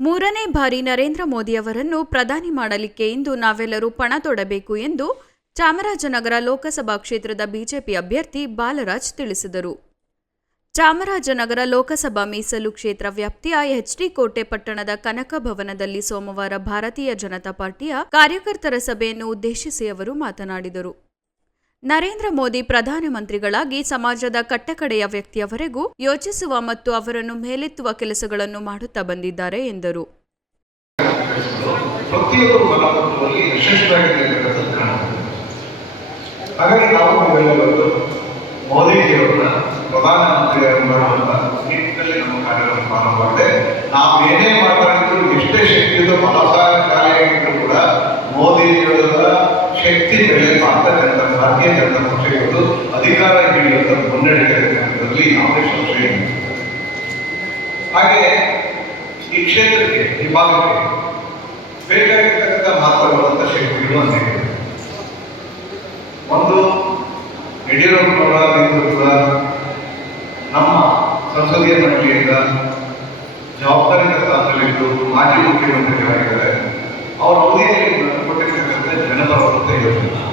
ಮೂರನೇ ಬಾರಿ ನರೇಂದ್ರ ಮೋದಿಯವರನ್ನು ಪ್ರಧಾನಿ ಮಾಡಲಿಕ್ಕೆ ಇಂದು ನಾವೆಲ್ಲರೂ ಪಣ ತೊಡಬೇಕು ಎಂದು ಚಾಮರಾಜನಗರ ಲೋಕಸಭಾ ಕ್ಷೇತ್ರದ ಬಿಜೆಪಿ ಅಭ್ಯರ್ಥಿ ಬಾಲರಾಜ್ ತಿಳಿಸಿದರು. ಚಾಮರಾಜನಗರ ಲೋಕಸಭಾ ಮೀಸಲು ಕ್ಷೇತ್ರ ವ್ಯಾಪ್ತಿಯ ಎಚ್ಡಿ ಕೋಟೆ ಪಟ್ಟಣದ ಕನಕ ಭವನದಲ್ಲಿ ಸೋಮವಾರ ಭಾರತೀಯ ಜನತಾ ಪಾರ್ಟಿಯ ಕಾರ್ಯಕರ್ತರ ಸಭೆಯನ್ನು ಉದ್ದೇಶಿಸಿ ಅವರು ಮಾತನಾಡಿದರು. ನರೇಂದ್ರ ಮೋದಿ ಪ್ರಧಾನಮಂತ್ರಿಗಳಾಗಿ ಸಮಾಜದ ಕಟ್ಟಕಡೆಯ ವ್ಯಕ್ತಿಯವರೆಗೂ ಯೋಚಿಸುವ ಮತ್ತು ಅವರನ್ನು ಮೇಲೆತ್ತುವ ಕೆಲಸಗಳನ್ನು ಮಾಡುತ್ತಾ ಬಂದಿದ್ದಾರೆ ಎಂದರು. ನಾವು ಎಷ್ಟೇ ಹಾಗೆ ಈ ಕ್ಷೇತ್ರಕ್ಕೆ, ಈ ಭಾಗಕ್ಕೆ ಬೇಕಾಗಿರ್ತಕ್ಕಂಥ ಮಾತಾಡುವಂಥ ಶಕ್ತಿಗಳು ಅಂತ ಒಂದು ಯಡಿಯೂರಪ್ಪನವರ ನೇತೃತ್ವದ ನಮ್ಮ ಸಂಸದೀಯ ಮಂಡಳಿಯಿಂದ ಜವಾಬ್ದಾರಿಯ ಸ್ಥಾನದಲ್ಲಿದ್ದು ಮಾಜಿ ಮುಖ್ಯಮಂತ್ರಿಗಳಾಗಿದ್ದಾರೆ. ಅವರ ಅವಧಿಯಲ್ಲಿ ಕೊಟ್ಟಿರ್ತಕ್ಕಂಥ ಜನಪರ ಯೋಜನೆ.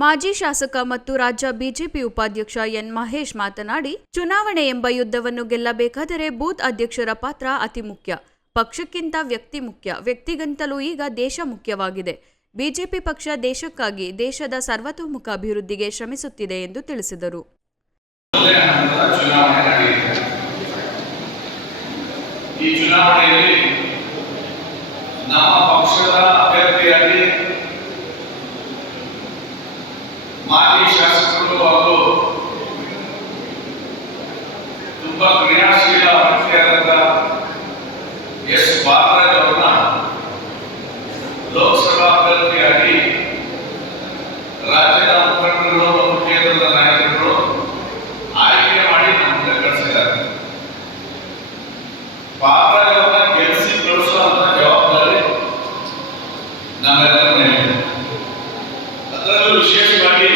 ಮಾಜಿ ಶಾಸಕ ಮತ್ತು ರಾಜ್ಯ ಬಿಜೆಪಿ ಉಪಾಧ್ಯಕ್ಷ ಎನ್ ಮಹೇಶ್ ಮಾತನಾಡಿ, ಚುನಾವಣೆ ಎಂಬ ಯುದ್ಧವನ್ನು ಗೆಲ್ಲಬೇಕಾದರೆ ಬೂತ್ ಅಧ್ಯಕ್ಷರ ಪಾತ್ರ ಅತಿ ಮುಖ್ಯ. ಪಕ್ಷಕ್ಕಿಂತ ವ್ಯಕ್ತಿ ಮುಖ್ಯ, ವ್ಯಕ್ತಿಗಿಂತಲೂ ಈಗ ದೇಶ ಮುಖ್ಯವಾಗಿದೆ. ಬಿಜೆಪಿ ಪಕ್ಷ ದೇಶಕ್ಕಾಗಿ, ದೇಶದ ಸರ್ವತೋಮುಖ ಅಭಿವೃದ್ಧಿಗೆ ಶ್ರಮಿಸುತ್ತಿದೆ ಎಂದು ತಿಳಿಸಿದರು. ಈ ಚುನಾವಣೆಯಲ್ಲಿ ನಮ್ಮ ಪಕ್ಷದ ಅಭ್ಯರ್ಥಿಯಾಗಿ ಮಾಜಿ ಶಾಸಕರು ಹಾಗೂ ತುಂಬಾ ಕ್ರಿಯಾಶೀಲ ವ್ಯಕ್ತಿಯಾದಂಥ ಎಸ್. ಬಾಲರಾಜ್ ಅವರನ್ನ ಲೋಕಸಭಾ ಅಭ್ಯರ್ಥಿಯಾಗಿ ರಾಜ್ಯದ ಮುಖಂಡರು ಮತ್ತು ಕೇಂದ್ರದ ನಾಯಕರು ಆಯ್ಕೆ ಮಾಡಿ ನಮ್ಮ ಮುಂದೆ ಕಳಿಸಿದ್ದಾರೆ. ಬಾಲರಾಜ್ ಅವರನ್ನ ಗೆಲ್ಲಿಸಿ ಕಳಿಸುವಂತ ಜವಾಬ್ದಾರಿ ನಮ್ಮೆಲ್ಲರ ಮೇಲೆ ಅದರಲ್ಲೂ ವಿಶೇಷವಾಗಿ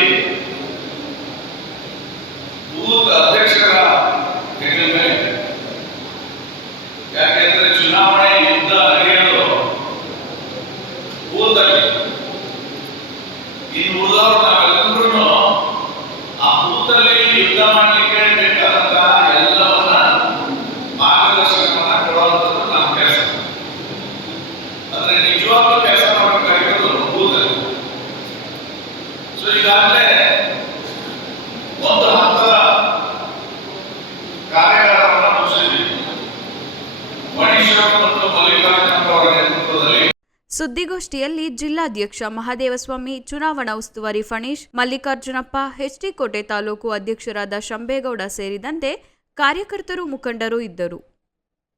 ಸುದ್ದಿಗೋಷ್ಠಿಯಲ್ಲಿ ಜಿಲ್ಲಾಧ್ಯಕ್ಷ ಮಹದೇವಸ್ವಾಮಿ, ಚುನಾವಣಾ ಉಸ್ತುವಾರಿ ಫಣೀಶ್, ಮಲ್ಲಿಕಾರ್ಜುನಪ್ಪ ಎಚ್ಡಿಕೋಟೆ ತಾಲೂಕು ಅಧ್ಯಕ್ಷರಾದ ಶಂಬೇಗೌಡ ಸೇರಿದಂತೆ ಕಾರ್ಯಕರ್ತರು ಮುಖಂಡರು ಇದ್ದರು.